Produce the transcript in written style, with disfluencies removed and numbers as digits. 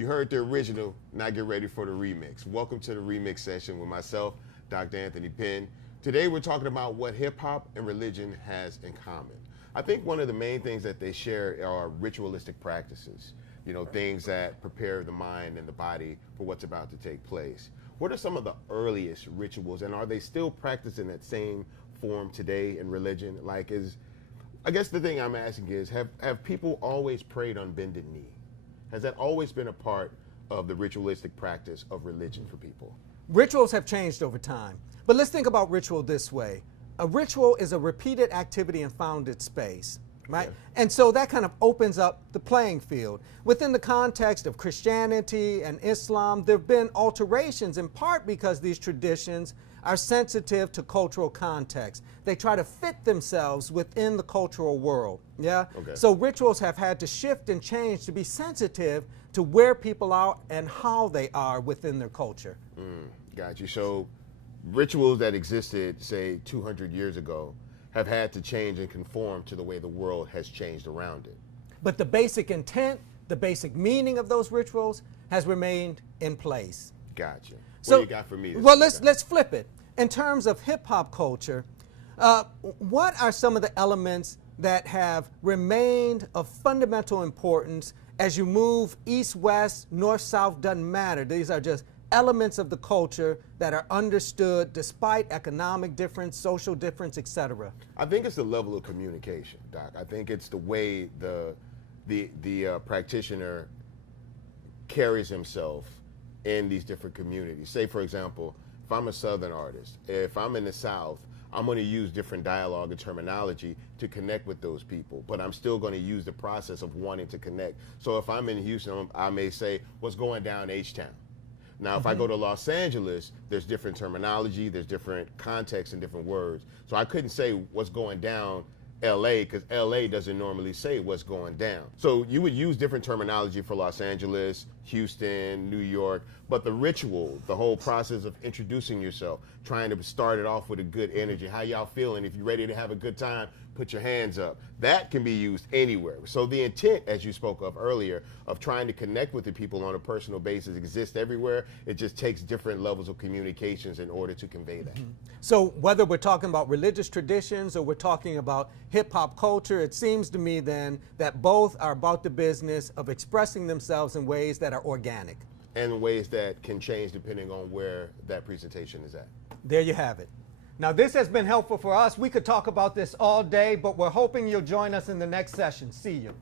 You heard the original, now get ready for the remix. Welcome to the remix session with myself, Dr. Anthony Penn. Today we're talking about what hip hop and religion has in common. I think one of the main things that they share are ritualistic practices, things that prepare the mind and the body for what's about to take place. What are some of the earliest rituals, and are they still practiced in that same form today in religion? I guess the thing I'm asking is, have people always prayed on bended knee? Has that always been a part of the ritualistic practice of religion for people? Rituals have changed over time, but let's think about ritual this way. A ritual is a repeated activity in founded space, right? Okay. And so that kind of opens up the playing field. Within the context of Christianity and Islam, there have been alterations in part because these traditions are sensitive to cultural context. They try to fit themselves within the cultural world, yeah? Okay. So rituals have had to shift and change to be sensitive to where people are and how they are within their culture. Got you. So rituals that existed, say, 200 years ago have had to change and conform to the way the world has changed around it. But the basic intent, the basic meaning of those rituals has remained in place. Gotcha. So, what do you got for me? Well, let's flip it. In terms of hip hop culture, what are some of the elements that have remained of fundamental importance as you move east, west, north, south, doesn't matter. These are just elements of the culture that are understood despite economic difference, social difference, etc. I think it's the level of communication, Doc. I think it's the way the practitioner carries himself in these different communities. Say, for example, if I'm a Southern artist, if I'm in the South, I'm going to use different dialogue and terminology to connect with those people, but I'm still going to use the process of wanting to connect. So if I'm in Houston, I may say, what's going down H-Town? Now, if I go to Los Angeles, there's different terminology, there's different context and different words. So I couldn't say what's going down LA, because LA doesn't normally say what's going down. So you would use different terminology for Los Angeles, Houston, New York, but the ritual, the whole process of introducing yourself, trying to start it off with a good energy, how y'all feeling, if you're ready to have a good time, put your hands up. That can be used anywhere. So the intent, as you spoke of earlier, of trying to connect with the people on a personal basis exists everywhere. It just takes different levels of communications in order to convey that. So whether we're talking about religious traditions or we're talking about hip hop culture, it seems to me then that both are about the business of expressing themselves in ways that are organic. And ways that can change depending on where that presentation is at. There you have it. Now this has been helpful for us. We could talk about this all day, but we're hoping you'll join us in the next session. See you.